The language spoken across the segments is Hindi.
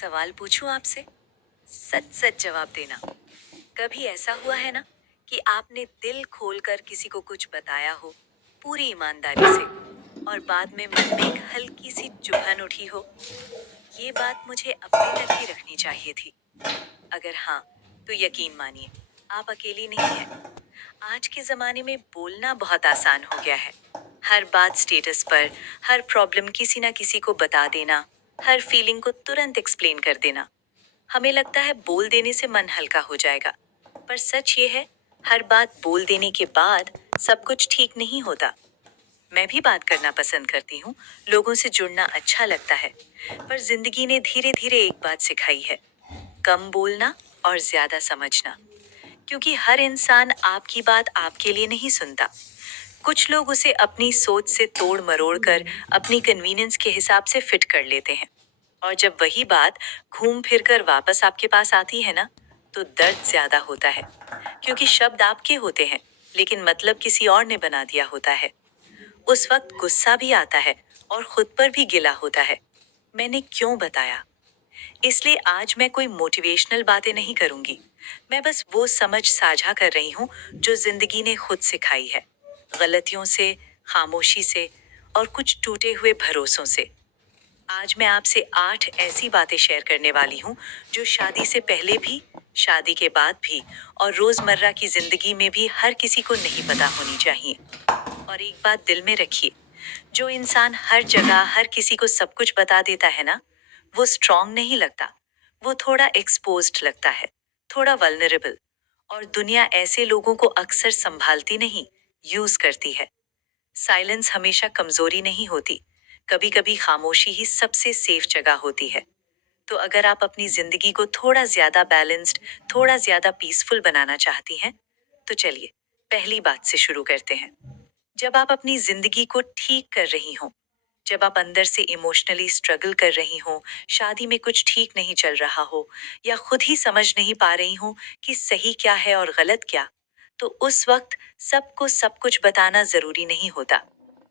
सवाल पूछूं आपसे? सच सच जवाब देना। कभी ऐसा हुआ है ना कि आपने दिल खोलकर किसी को कुछ बताया हो, पूरी ईमानदारी से, और बाद में मन में एक हल्की सी चुभन उठी हो? ये बात मुझे अपने तक ही रखनी चाहिए थी। अगर हाँ, तो यकीन मानिए, आप अकेली नहीं हैं। आज के जमाने में बोलना बहुत आसान हो गया है। हर बात स्टेटस पर, हर प्रॉब्लम किसी ना किसी को बता देना, हर फीलिंग को तुरंत एक्सप्लेन कर देना। हमें लगता है बोल देने से मन हल्का हो जाएगा, पर सच ये है, हर बात बोल देने के बाद सब कुछ ठीक नहीं होता। मैं भी बात करना पसंद करती हूँ, लोगों से जुड़ना अच्छा लगता है, पर जिंदगी ने धीरे धीरे एक बात सिखाई है: कम बोलना और ज्यादा समझना। क्योंकि हर इंसान आपकी बात आपके लिए नहीं सुनता। कुछ लोग उसे अपनी सोच से तोड़ मरोड़ कर अपनी कन्वीनियंस के हिसाब से फिट कर लेते हैं। और जब वही बात घूम फिर कर वापस आपके पास आती है ना, तो दर्द ज्यादा होता है। क्योंकि शब्द आपके होते हैं, लेकिन मतलब किसी और ने बना दिया होता है। उस वक्त गुस्सा भी आता है और खुद पर भी गिला होता है, मैंने क्यों बताया। इसलिए आज मैं कोई मोटिवेशनल बातें नहीं करूंगी। मैं बस वो समझ साझा कर रही हूँ जो जिंदगी ने खुद सिखाई है। गलतियों से, खामोशी से, और कुछ टूटे हुए भरोसों से। आज मैं आपसे 8 ऐसी बातें शेयर करने वाली हूँ जो शादी से पहले भी, शादी के बाद भी, और रोजमर्रा की जिंदगी में भी हर किसी को नहीं पता होनी चाहिए। और एक बात दिल में रखिए, जो इंसान हर जगह हर किसी को सब कुछ बता देता है ना, वो स्ट्रांग नहीं लगता। वो थोड़ा एक्सपोज्ड लगता है, थोड़ा वल्नरेबल। और दुनिया ऐसे लोगों को अक्सर संभालती नहीं, यूज करती है। साइलेंस हमेशा कमजोरी नहीं होती, कभी कभी खामोशी ही सबसे सेफ जगह होती है। तो अगर आप अपनी जिंदगी को थोड़ा ज्यादा बैलेंस्ड, थोड़ा ज्यादा पीसफुल बनाना चाहती हैं, तो चलिए पहली बात से शुरू करते हैं। जब आप अपनी जिंदगी को ठीक कर रही हो, जब आप अंदर से इमोशनली स्ट्रगल कर रही हो, शादी में कुछ ठीक नहीं चल रहा हो, या खुद ही समझ नहीं पा रही हो कि सही क्या है और गलत क्या, तो उस वक्त सबको सब कुछ बताना जरूरी नहीं होता।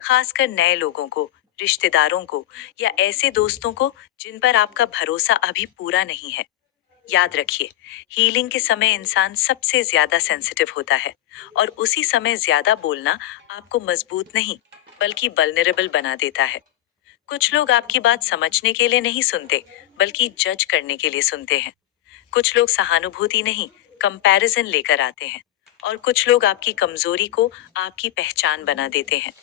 खासकर नए लोगों को, रिश्तेदारों को, या ऐसे दोस्तों को जिन पर आपका भरोसा अभी पूरा नहीं है। याद रखिए, हीलिंग के समय इंसान सबसे ज्यादा सेंसिटिव होता है, और उसी समय ज्यादा बोलना आपको मजबूत नहीं, बल्कि वल्नरेबल बना देता है। कुछ लोग आपकी बात समझने के लिए नहीं सुनते, बल्कि जज करने के लिए सुनते हैं। कुछ लोग सहानुभूति नहीं, कंपैरिजन लेकर आते हैं। और कुछ लोग आपकी कमजोरी को आपकी पहचान बना देते हैं।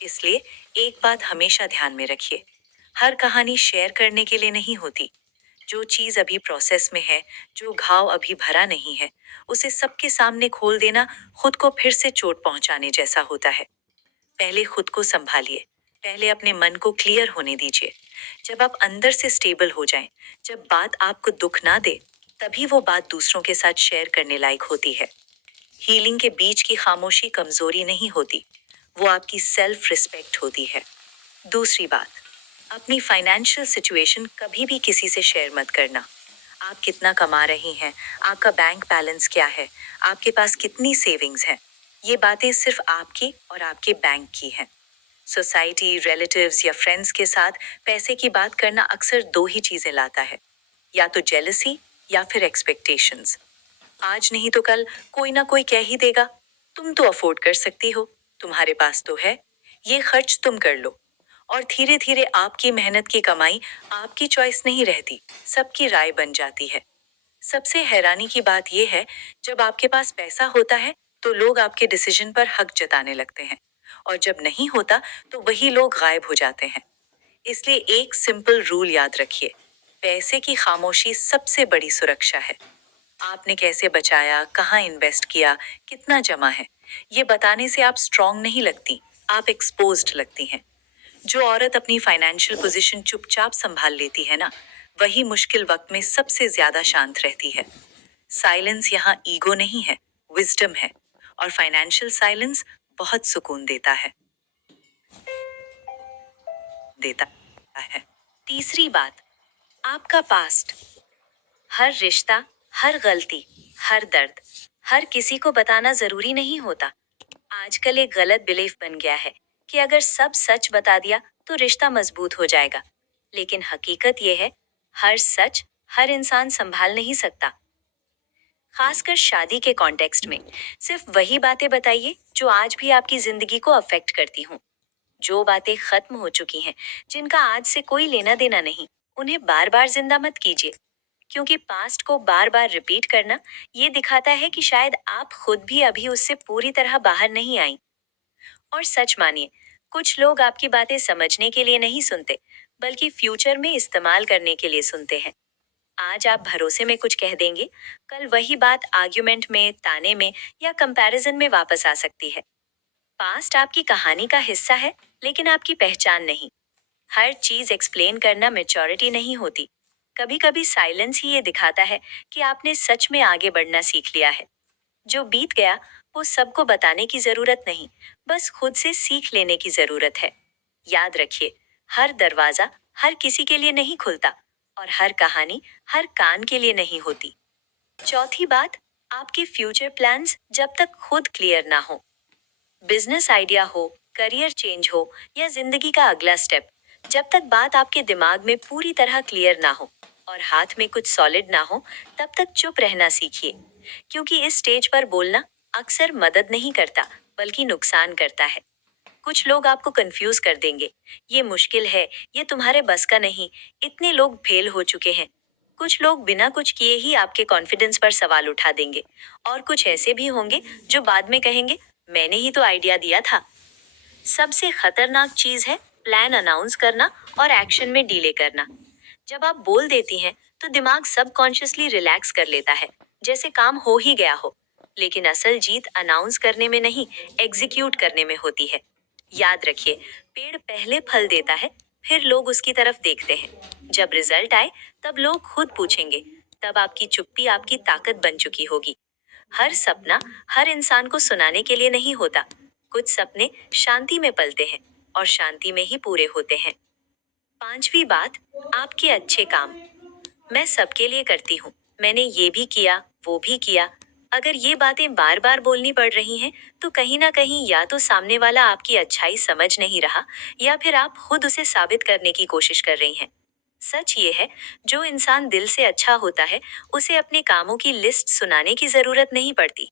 इसलिए एक बात हमेशा ध्यान में रखिए, हर कहानी शेयर करने के लिए नहीं होती। जो चीज अभी प्रोसेस में है, जो घाव अभी भरा नहीं है, उसे सबके सामने खोल देना खुद को फिर से चोट पहुंचाने जैसा होता है। पहले खुद को संभालिए, पहले अपने मन को क्लियर होने दीजिए। जब आप अंदर से स्टेबल हो जाएं, जब बात आपको दुख ना दे, तभी वो बात दूसरों के साथ शेयर करने लायक होती है। हीलिंग के बीच की खामोशी कमजोरी नहीं होती, वो आपकी सेल्फ रिस्पेक्ट होती है। दूसरी बात, अपनी फाइनेंशियल सिचुएशन कभी भी किसी से शेयर मत करना। आप कितना कमा रही हैं, आपका बैंक बैलेंस क्या है, आपके पास कितनी सेविंग्स हैं, ये बातें सिर्फ आपकी और आपके बैंक की हैं। सोसाइटी, रिलेटिव्स या फ्रेंड्स के साथ पैसे की बात करना अक्सर दो ही चीजें लाता है: या तो जेलसी, या फिर एक्सपेक्टेशंस। आज नहीं तो कल कोई ना कोई कह ही देगा, तुम तो अफोर्ड कर सकती हो, तुम्हारे पास तो है, ये खर्च तुम कर लो। और धीरे धीरे आपकी मेहनत की कमाई आपकी चॉइस नहीं रहती, सबकी राय बन जाती है। सबसे हैरानी की बात यह है, जब आपके पास पैसा होता है तो लोग आपके डिसीजन पर हक जताने लगते हैं, और जब नहीं होता तो वही लोग गायब हो जाते हैं। इसलिए एक सिंपल रूल याद रखिए: पैसे की खामोशी सबसे बड़ी सुरक्षा है। आपने कैसे बचाया, कहाँ इन्वेस्ट किया, कितना जमा है, ये बताने से आप स्ट्रांग नहीं लगती, आप एक्सपोज्ड लगती हैं। जो औरत अपनी फाइनेंशियल पोजीशन चुपचाप संभाल लेती है ना, वही मुश्किल वक्त में सबसे ज्यादा शांत रहती है। साइलेंस यहाँ ईगो नहीं है, विजडम है। और फाइनेंशियल साइलेंस बहुत सुकून देता है। तीसरी बात, आपका पास्ट। हर रिश्ता, हर गलती, हर दर्द, हर किसी को बताना जरूरी नहीं होता। आजकल एक गलत बिलीफ बन गया है कि अगर सब सच बता दिया तो रिश्ता मजबूत हो जाएगा। लेकिन हकीकत यह है, हर सच हर इंसान संभाल नहीं सकता। खासकर शादी के कॉन्टेक्स्ट में सिर्फ वही बातें बताइए जो आज भी आपकी जिंदगी को अफेक्ट करती हूँ। जो बातें खत्म हो चुकी हैं, जिनका आज से कोई लेना देना नहीं, उन्हें बार बार जिंदा मत कीजिए। क्योंकि पास्ट को बार बार रिपीट करना ये दिखाता है कि शायद आप खुद भी अभी उससे पूरी तरह बाहर नहीं आई। और सच मानिए, कुछ लोग आपकी बातें समझने के लिए नहीं सुनते, बल्कि फ्यूचर में इस्तेमाल करने के लिए सुनते हैं। आज आप भरोसे में कुछ कह देंगे, कल वही बात आर्ग्यूमेंट में, ताने में या कंपैरिजन में वापस आ सकती है। पास्ट आपकी कहानी का हिस्सा है, लेकिन आपकी पहचान नहीं। हर चीज एक्सप्लेन करना मैच्योरिटी नहीं होती। कभी कभी साइलेंस ही ये दिखाता है कि आपने सच में आगे बढ़ना सीख लिया है। जो बीत गया वो सबको बताने की जरूरत नहीं, बस खुद से सीख लेने की जरूरत है। याद रखिए, हर दरवाजा हर किसी के लिए नहीं खुलता, और हर कहानी हर कान के लिए नहीं होती। चौथी बात, आपके फ्यूचर प्लान्स जब तक खुद क्लियर ना हो, बिजनेस आइडिया हो, करियर चेंज हो या जिंदगी का अगला स्टेप, जब तक बात आपके दिमाग में पूरी तरह क्लियर ना हो और हाथ में कुछ सॉलिड ना हो, तब तक चुप रहना सीखिए। क्योंकि इस स्टेज पर बोलना अक्सर मदद नहीं करता, बल्कि नुकसान करता है। कुछ लोग आपको कंफ्यूज कर देंगे, ये मुश्किल है, ये तुम्हारे बस का नहीं, इतने लोग फेल हो चुके हैं। कुछ लोग बिना कुछ किए ही आपके कॉन्फिडेंस पर सवाल उठा देंगे, और कुछ ऐसे भी होंगे जो बाद में कहेंगे, मैंने ही तो आइडिया दिया था। सबसे खतरनाक चीज है प्लान अनाउंस करना और एक्शन में डीले करना। जब आप बोल देती हैं, तो दिमाग सबकॉन्शियसली रिलैक्स कर लेता है, जैसे काम हो ही गया हो। लेकिन असल जीत अनाउंस करने में नहीं, एग्जीक्यूट करने में होती है। याद रखिए, पेड़ पहले फल देता है, फिर लोग उसकी तरफ देखते हैं। जब रिजल्ट आए, तब लोग खुद पूछेंगे, तब आपकी चुप्पी आपकी ताकत बन चुकी होगी। हर सपना हर इंसान को सुनाने के लिए नहीं होता। कुछ सपने शांति में पलते हैं, और शांति में ही पूरे होते हैं। पांचवी बात, आपके अच्छे काम। मैं सबके लिए करती हूँ, मैंने ये भी किया, वो भी किया। अगर ये बातें बार बार बोलनी पड़ रही हैं, तो कहीं ना कहीं या तो सामने वाला आपकी अच्छाई समझ नहीं रहा, या फिर आप खुद उसे साबित करने की कोशिश कर रही हैं। सच ये है, जो इंसान दिल से अच्छा होता है, उसे अपने कामों की लिस्ट सुनाने की जरूरत नहीं पड़ती।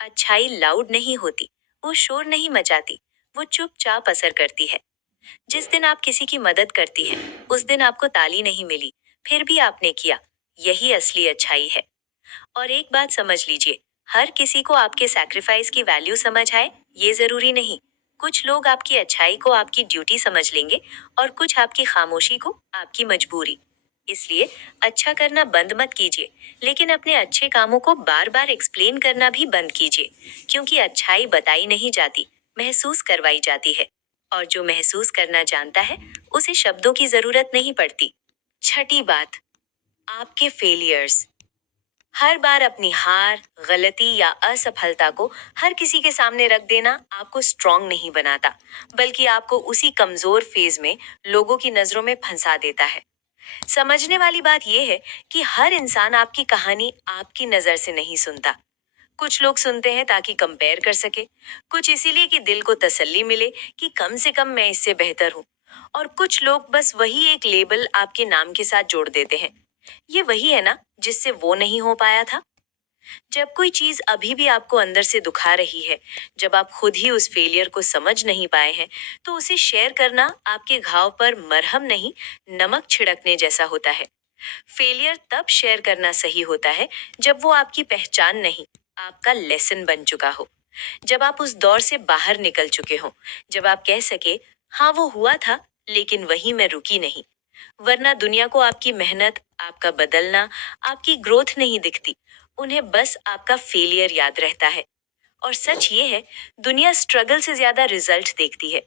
अच्छाई लाउड नहीं होती, वो शोर नहीं मचाती, वो चुपचाप असर करती है। जिस दिन आप किसी की मदद करती हैं, उस दिन आपको ताली नहीं मिली, फिर भी आपने किया। यही असली अच्छाई है। और एक बात समझ लीजिए, हर किसी को आपके सैक्रिफाइस की वैल्यू समझ आए, ये जरूरी नहीं। कुछ लोग आपकी अच्छाई को आपकी ड्यूटी समझ लेंगे, और कुछ आपकी खामोशी को आपकी मजबूरी। इसलिए अच्छा करना बंद मत कीजिए, लेकिन अपने अच्छे कामों को बार बार एक्सप्लेन करना भी बंद कीजिए। क्योंकि अच्छाई बताई नहीं जाती, महसूस करवाई जाती है। और जो महसूस करना जानता है, उसे शब्दों की जरूरत नहीं पड़ती। छठी बात, आपके फेलियर्स। हर बार अपनी हार, गलती या असफलता को हर किसी के सामने रख देना आपको स्ट्रांग नहीं बनाता, बल्कि आपको उसी कमजोर फेज में लोगों की नजरों में फंसा देता है। समझने वाली बात यह है कि हर इंसान आपकी कहानी आपकी नजर से नहीं सुनता। कुछ लोग सुनते हैं ताकि कंपेयर कर सके, कुछ इसीलिए कि दिल को तसल्ली मिले कि कम से कम मैं इससे बेहतर हूँ, और कुछ लोग बस वही एक लेबल आपके नाम के साथ जोड़ देते हैं, ये वही है ना जिससे वो नहीं हो पाया था। जब कोई चीज अभी भी आपको अंदर से दुखा रही है, जब आप खुद ही उस फेलियर को समझ नहीं पाए हैं, तो उसे शेयर करना आपके घाव पर मरहम नहीं, नमक छिड़कने जैसा होता है। फेलियर तब शेयर करना सही होता है जब वो आपकी पहचान नहीं, आपका लेसन बन चुका हो। जब आप उस दौर से बाहर निकल चुके हो, जब आप कह सके, हाँ वो हुआ था, लेकिन वहीं मैं रुकी नहीं। वरना दुनिया को आपकी मेहनत, आपका बदलना, आपकी ग्रोथ नहीं दिखती। उन्हें बस आपका फेलियर याद रहता है। और सच ये है, दुनिया स्ट्रगल से ज्यादा रिजल्ट देखती है।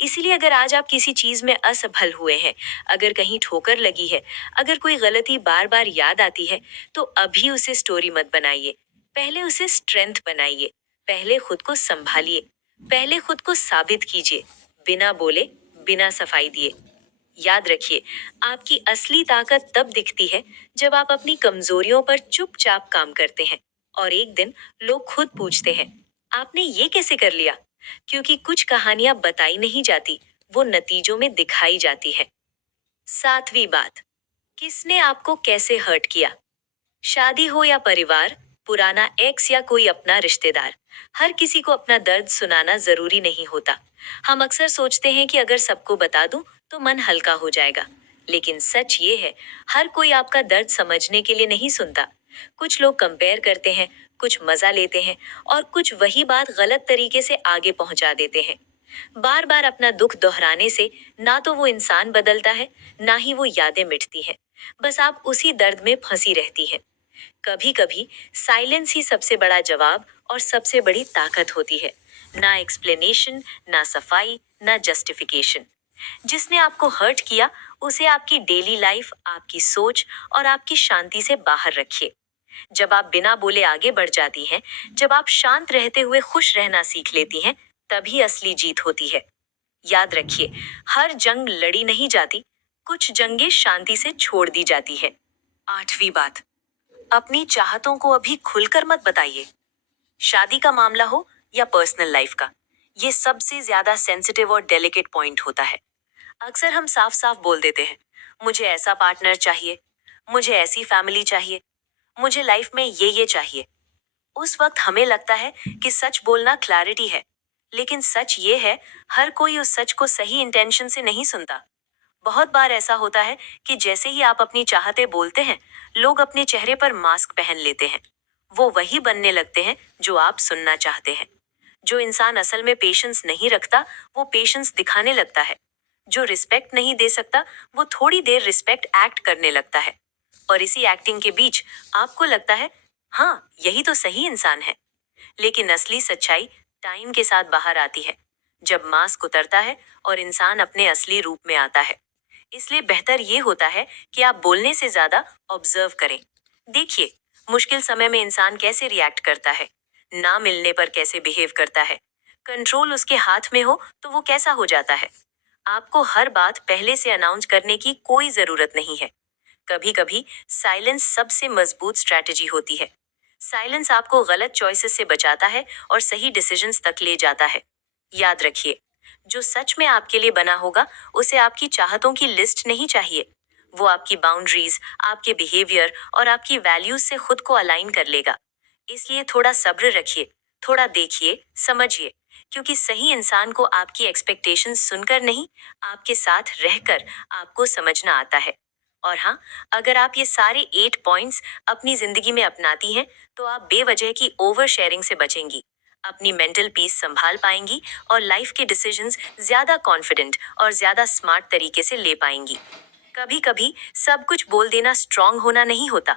इसीलिए अगर आज आप किसी चीज में असफल हुए हैं, अगर कहीं ठोकर लगी है, अगर कोई गलती बार बार याद आती है, तो अभी उसे स्टोरी मत बनाइए। पहले उसे स्ट्रेंथ बनाइए। पहले खुद को संभालिए। पहले खुद को साबित कीजिए, बिना बोले, बिना सफाई दिए। याद रखिए, आपकी असली ताकत तब दिखती है जब आप अपनी कमजोरियों पर चुपचाप काम करते हैं, और एक दिन लोग खुद पूछते हैं, आपने ये कैसे कर लिया? क्योंकि कुछ कहानियां बताई नहीं जाती, वो नतीजों में दिखाई जाती है। सातवीं बात, किसने आपको कैसे हर्ट किया? शादी हो या परिवार, पुराना एक्स या कोई अपना रिश्तेदार, हर किसी को अपना दर्द सुनाना जरूरी नहीं होता। हम अक्सर सोचते हैं कि अगर सबको बता दूं तो मन हल्का हो जाएगा, लेकिन सच ये है, हर कोई आपका दर्द समझने के लिए नहीं सुनता। कुछ लोग कंपेयर करते हैं, कुछ मजा लेते हैं, और कुछ वही बात गलत तरीके से आगे पहुंचा देते हैं। बार बार अपना दुख दोहराने से ना तो वो इंसान बदलता है, ना ही वो यादें मिटती हैं। बस आप उसी दर्द में फंसी रहती हैं। कभी कभी साइलेंस ही सबसे बड़ा जवाब और सबसे बड़ी ताकत होती है। ना एक्सप्लेनेशन, ना सफाई, ना जस्टिफिकेशन। जिसने आपको हर्ट किया, उसे आपकी डेली लाइफ, आपकी सोच और आपकी शांति से बाहर रखिए। जब आप बिना बोले आगे बढ़ जाती हैं, जब आप शांत रहते हुए खुश रहना सीख लेती हैं, तभी असली जीत होती है। याद रखिए, हर जंग लड़ी नहीं जाती, कुछ जंगें शांति से छोड़ दी जाती है। 8वीं बात, अपनी चाहतों को अभी खुलकर मत बताइए। शादी का मामला हो या पर्सनल लाइफ का, ये सबसे ज्यादा सेंसिटिव और डेलिकेट पॉइंट होता है। अक्सर हम साफ साफ बोल देते हैं, मुझे ऐसा पार्टनर चाहिए, मुझे ऐसी फैमिली चाहिए, मुझे लाइफ में ये चाहिए। उस वक्त हमें लगता है कि सच बोलना क्लैरिटी है, लेकिन सच ये है, हर कोई उस सच को सही इंटेंशन से नहीं सुनता। बहुत बार ऐसा होता है कि जैसे ही आप अपनी चाहते बोलते हैं, लोग अपने चेहरे पर मास्क पहन लेते हैं। वो वही बनने लगते हैं जो आप सुनना चाहते हैं। जो इंसान असल में पेशेंस नहीं रखता, वो पेशेंस दिखाने लगता है। जो रिस्पेक्ट नहीं दे सकता, वो थोड़ी देर रिस्पेक्ट एक्ट करने लगता है। और इसी एक्टिंग के बीच आपको लगता है, हाँ, यही तो सही इंसान है। लेकिन असली सच्चाई टाइम के साथ बाहर आती है, जब मास्क उतरता है और इंसान अपने असली रूप में आता है। इसलिए बेहतर ये होता है कि आप बोलने से ज्यादा ऑब्जर्व करें। देखिए, मुश्किल समय में इंसान कैसे रिएक्ट करता है, ना मिलने पर कैसे बिहेव करता है। कंट्रोल उसके हाथ में हो तो वो कैसा हो जाता है। आपको हर बात पहले से अनाउंस करने की कोई जरूरत नहीं है। कभी कभी साइलेंस सबसे मजबूत स्ट्रैटेजी होती है। साइलेंस आपको गलत चॉइसेस से बचाता है और सही डिसीजंस तक ले जाता है। याद रखिए, जो सच में आपके लिए बना होगा, उसे आपकी चाहतों की लिस्ट नहीं चाहिए। वो आपकी बाउंड्रीज, आपके बिहेवियर और आपकी वैल्यूज से खुद को अलाइन कर लेगा। इसलिए थोड़ा सब्र रखिए, थोड़ा देखिए, समझिए, क्योंकि सही इंसान को आपकी एक्सपेक्टेशंस सुनकर नहीं, आपके साथ रहकर आपको समझना आता है। और हाँ, अगर आप ये सारे 8 पॉइंट्स अपनी जिंदगी में अपनाती हैं, तो आप बेवजह की ओवर शेयरिंग से बचेंगी, अपनी मेंटल पीस संभाल पाएंगी और लाइफ के डिसीजंस ज्यादा कॉन्फिडेंट और ज्यादा स्मार्ट तरीके से ले पाएंगी। कभी कभी सब कुछ बोल देना स्ट्रांग होना नहीं होता।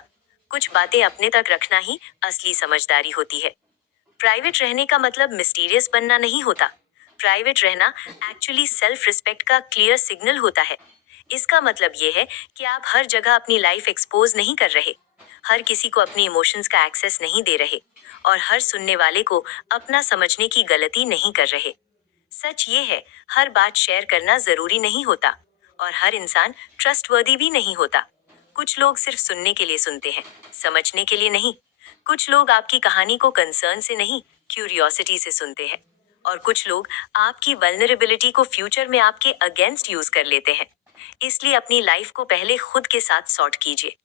कुछ बातें अपने तक रखना ही असली समझदारी होती है। प्राइवेट रहने का मतलब मिस्टीरियस बनना नहीं होता। प्राइवेट रहना एक्चुअली सेल्फ रिस्पेक्ट का क्लियर सिग्नल होता है। इसका मतलब ये है कि आप हर जगह अपनी लाइफ एक्सपोज नहीं कर रहे, हर किसी को अपनी इमोशंस का एक्सेस नहीं दे रहे, और हर सुनने वाले को अपना समझने की गलती नहीं कर रहे। सच ये है, हर बात शेयर करना जरूरी नहीं होता, और हर इंसान ट्रस्टवर्दी भी नहीं होता। कुछ लोग सिर्फ सुनने के लिए सुनते हैं, समझने के लिए नहीं। कुछ लोग आपकी कहानी को कंसर्न से नहीं, क्यूरियोसिटी से सुनते हैं। और कुछ लोग आपकी वल्नरेबिलिटी को फ्यूचर में आपके अगेंस्ट यूज कर लेते हैं। इसलिए अपनी लाइफ को पहले खुद के साथ सॉर्ट कीजिए।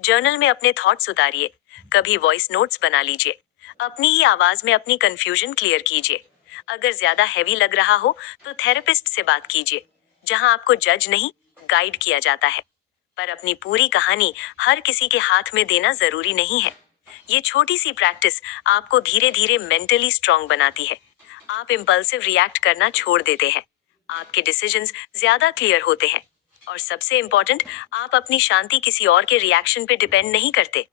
जर्नल में अपने थॉट्स उतारिए, कभी वॉइस नोट्स बना लीजिए, अपनी ही आवाज में अपनी कंफ्यूजन क्लियर कीजिए। अगर ज्यादा हैवी लग रहा हो तो थेरेपिस्ट से बात कीजिए, जहां आपको जज नहीं, गाइड किया जाता है। पर अपनी पूरी कहानी हर किसी के हाथ में देना जरूरी नहीं है। ये छोटी सी प्रैक्टिस आपको धीरे धीरे मेंटली स्ट्रांग बनाती है। आप इम्पल्सिव रिएक्ट करना छोड़ देते हैं, आपके डिसीजंस ज्यादा क्लियर होते हैं, और सबसे इम्पोर्टेंट, आप अपनी शांति किसी और के रिएक्शन पे डिपेंड नहीं करते।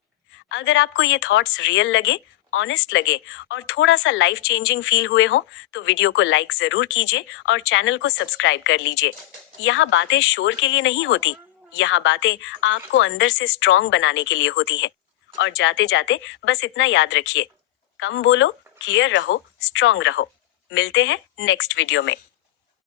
अगर आपको ये थॉट्स रियल लगे, ऑनेस्ट लगे और थोड़ा सा लाइफ चेंजिंग फील हुए हो, तो वीडियो को लाइक जरूर कीजिए और चैनल को सब्सक्राइब कर लीजिए। यहाँ बातें शोर के लिए नहीं होती, यहाँ बातें आपको अंदर से स्ट्रांग बनाने के लिए होती हैं। और जाते जाते बस इतना याद रखिए, कम बोलो, क्लियर रहो, स्ट्रांग रहो। मिलते हैं नेक्स्ट वीडियो में।